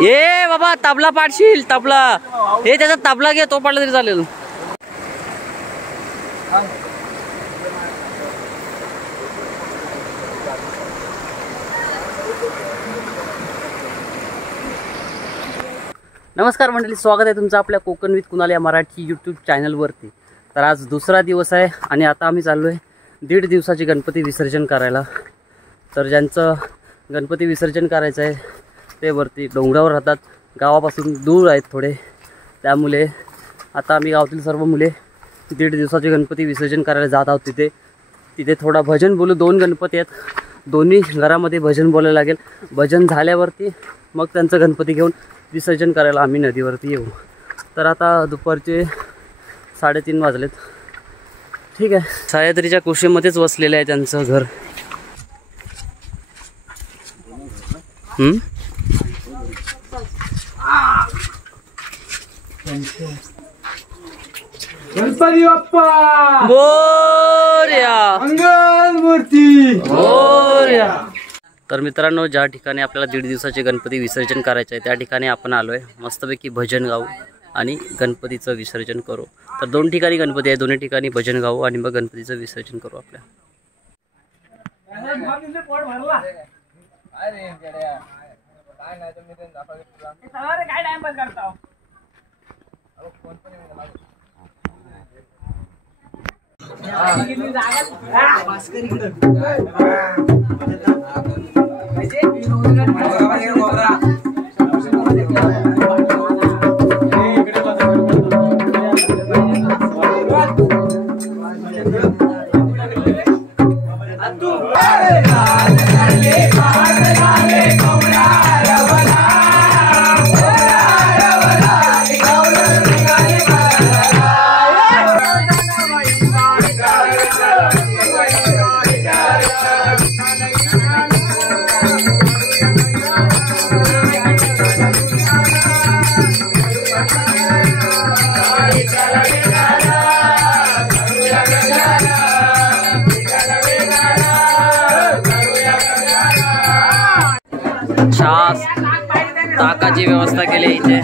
ए बाबा तबला पाडशील तबला हे त्याचा तबला घे तो पाडला तरी चालेल। नमस्कार मंडळी, स्वागत आहे तुमचं आपल्या कोकण विथ कुणाल या मराठी यूट्यूब चॅनलवरती। तर आज दुसरा दिवस आहे आणि आता आम्ही चाललो आहे 1.5 दिवसाची गणपती विसर्जन करायला। तर ज्यांचं गणपती विसर्जन करायचं आहे ते वरती डोंगरावर राहतात, गावापासून दूर आहेत थोडे, त्यामुळे आता आम्ही गावातील सर्व मुले 1.5 दिवसाचे गणपती विसर्जन करायला जात आहोत। तिथे थोडा भजन बोलू। 2 गणपती आहेत, दोन्ही घरामध्ये भजन बोलायला लागेल। भजन झाल्यावरती मग त्यांचं गणपती घेऊन विसर्जन करायला आम्ही नदीवरती येऊ। तर आता दुपारचे 3:30 वाजलेत। ठीक आहे, सह्याद्रीच्या कुशीमध्येच वसलेलं आहे त्यांचं घर। गणपती बाप्पा मोरया, मंगल मूर्ती मोरया। तर मित्रांनो, ज्या ठिकाणी आपल्याला 1.5 दिवसाचे गणपती विसर्जन करायचे आहे त्या ठिकाणी आपण आलोय। मस्तपैकी भजन गाऊ आणि गणपतीचं विसर्जन करू। तर 2 ठिकाणी गणपती आहे, दोन्ही ठिकाणी भजन गाऊ आणि मग गणपतीचं विसर्जन करू आपल्या। छास ताकाची व्यवस्था केली इथे।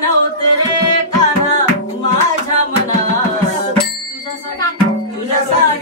बनवते रे कान्हा माझ्या मनात तुझ्यासाठी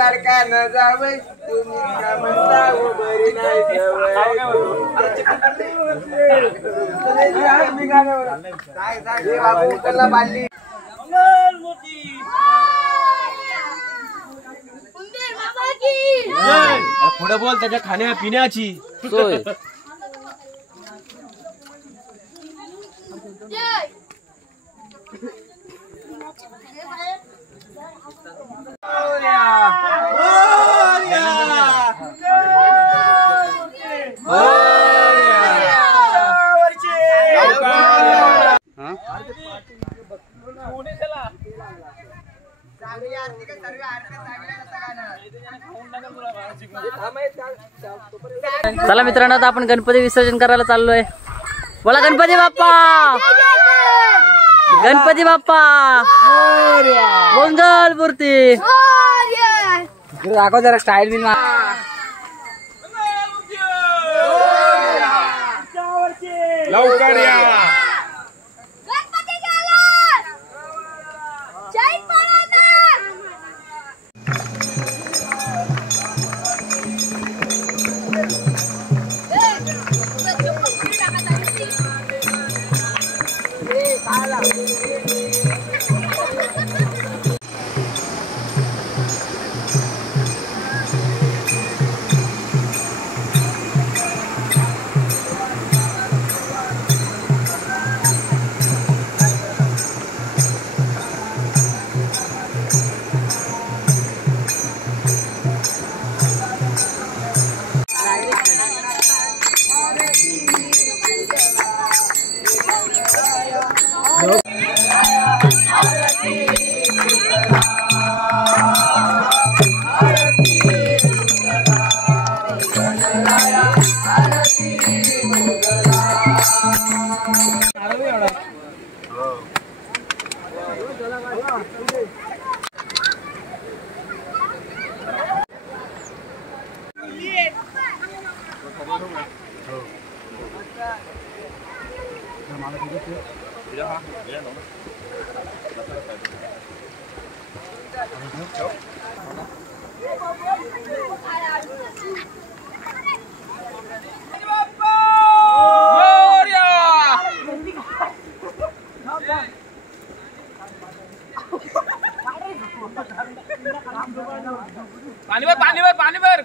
लड़का न जावे तुम्ही का म्हणता वो बरी नाही बाबू त्याला बांधली पुढे बोल त्याच्या खाण्या पिण्याची सोय. चला मित्रांनो, आता आपण गणपती विसर्जन करायला चाललोय. बोला गणपती बाप्पा, गणपती बाप्पा, मंगल मूर्ती. दाखव जरा स्टाईल बिल लवकर या. पाणी भर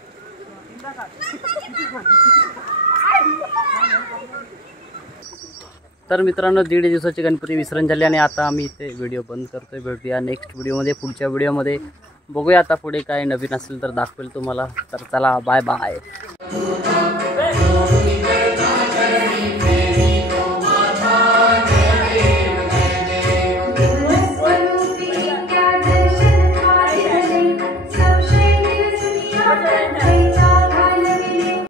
तर मित्रांनो 1.5 दिवसाचे गणपती विसर्जन झाले आणि आता आम्ही इथे व्हिडिओ बंद करतोय. भेटूया नेक्स्ट व्हिडिओमध्ये. पुढच्या व्हिडिओमध्ये बघूया आता पुढे काय नवीन असेल तर दाखवेल तुम्हाला. तर चला बाय बाय.